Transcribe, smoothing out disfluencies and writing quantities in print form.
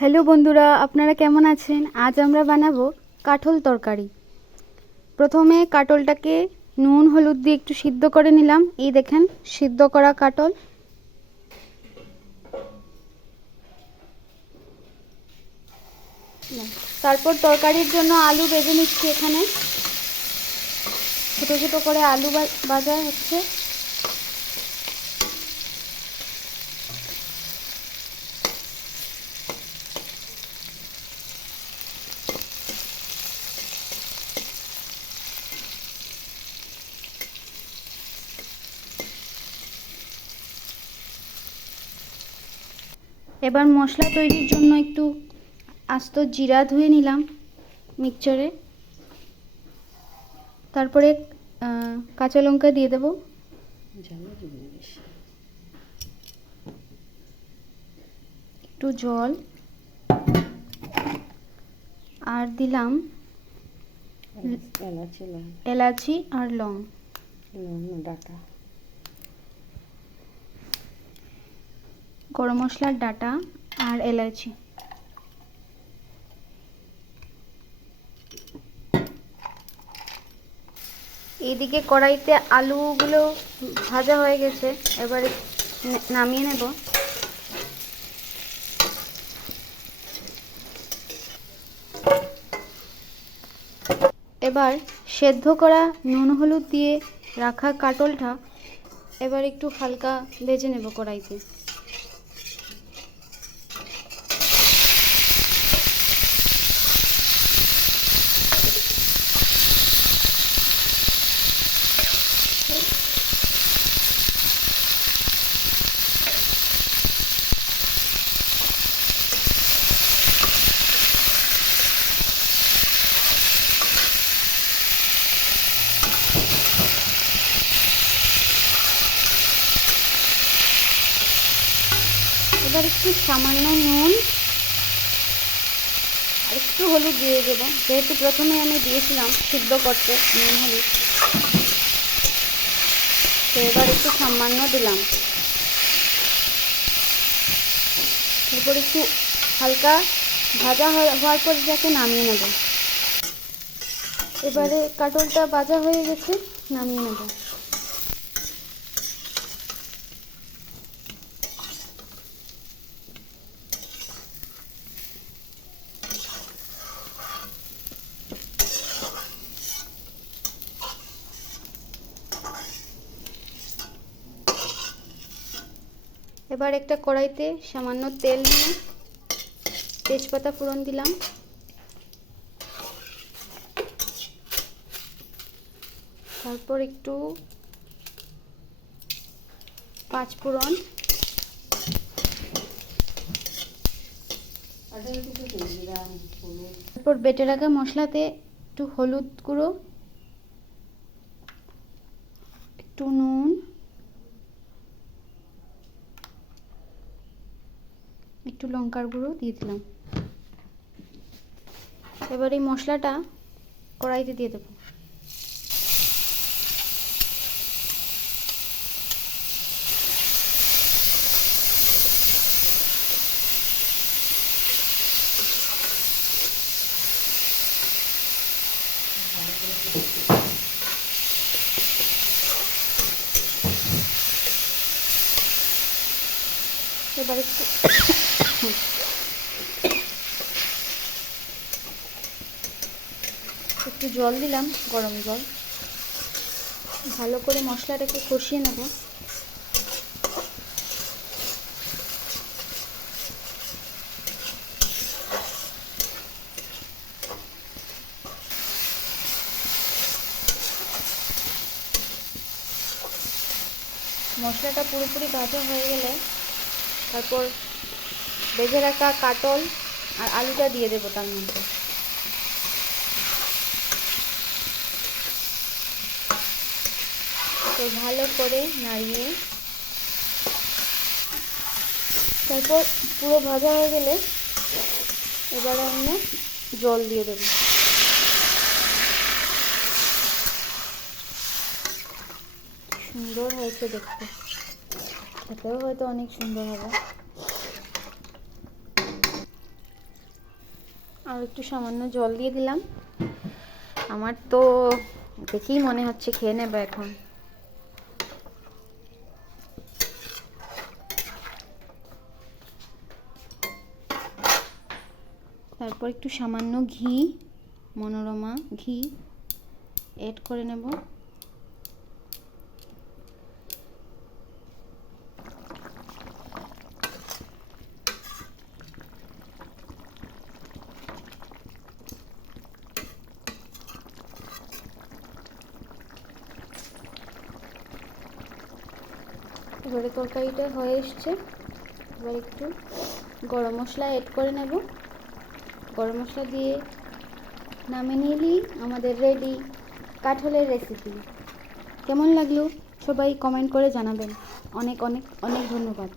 Hello বন্ধুরা, আপনারা কেমন আছেন? আজ আমরা বানাবো কাঁঠাল তরকারি। প্রথমে কাঁঠালটাকে নুন হলুদ দিয়ে একটু সিদ্ধ করে নিলাম। এই দেখেন সিদ্ধ করা কাঁঠাল। তারপর তরকারির জন্য আলু ভেজে নিচ্ছি। এখানে ছোটো ছোটো করে আলু ভাজা হচ্ছে। এবার মশলা তৈরির জন্য একটু আস্ত জিরা ধুয়ে নিলাম মিক্সচারে। তারপরে কাঁচা লঙ্কা দিয়ে দেবো, একটু জল, আর দিলাম এলাচি আর লং ডাটা, গরম মশলার ডাটা আর এলাচি। এইদিকে কড়াইতে আলুগুলো ভাজা হয়ে গেছে, এবারে নামিয়ে নেব। এবার সেদ্ধ করা নুন হলুদ দিয়ে রাখা কাঁঠালটা এবার একটু হালকা ভেজে নেব কড়াইতে। এবার একটু সামান্য নুন আর একটু হলুদ দিয়ে দেবো, যেহেতু প্রথমে আমি দিয়েছিলাম সিদ্ধ করতে নুন হলুদ, তো এবার একটু সামান্য দিলাম। এরপর একটু হালকা ভাজা হওয়ার পর যাকে নামিয়ে নেব। এবারে কাঁঠালটা ভাজা হয়ে গেছে, নামিয়ে নেব। এবার একটা কড়াইতে সামান্য তেল নিয়ে তেজপাতা ফোড়ন দিলাম, তারপর একটু পাঁচ ফোড়ন, তারপর বেটে রাখা মশলাতে একটু হলুদ গুঁড়ো, একটু নুন, একটু লঙ্কার গুঁড়ো দিয়ে দিলাম। এবার এই মশলাটা কড়াইতে দিয়ে দেবো। এবার একটু জল দিলাম, গরম জল। ভালো করে মশলাটাকে কষিয়ে নেব। মশলাটা পুরোপুরি ভাজা হয়ে গেলে তারপর ভেজে রাখা কাঁঠাল আর আলুটা দিয়ে দেবো তার মধ্যে। তো ভালো করে নাড়িয়ে তারপর পুরো ভাজা হয়ে গেলে এবারে আমি জল দিয়ে দেবো। সুন্দর হয়েছে দেখতে, খেতেও হয়তো অনেক সুন্দর হবে। আর একটু সামান্য জল দিয়ে দিলাম। আমার তো দেখেই মনে হচ্ছে খেয়ে নেব এখন। তারপর একটু সামান্য ঘি, মনোরমা ঘি এড করে নেব। এবারে তরকারিটা হয়ে এসছে। এবার একটু গরম মশলা এড করে নেব। গরম মশলা দিয়ে নামিয়ে নিলেই আমাদের রেডি কাঠলের রেসিপি। কেমন লাগলো সবাই কমেন্ট করে জানাবেন। অনেক অনেক অনেক ধন্যবাদ।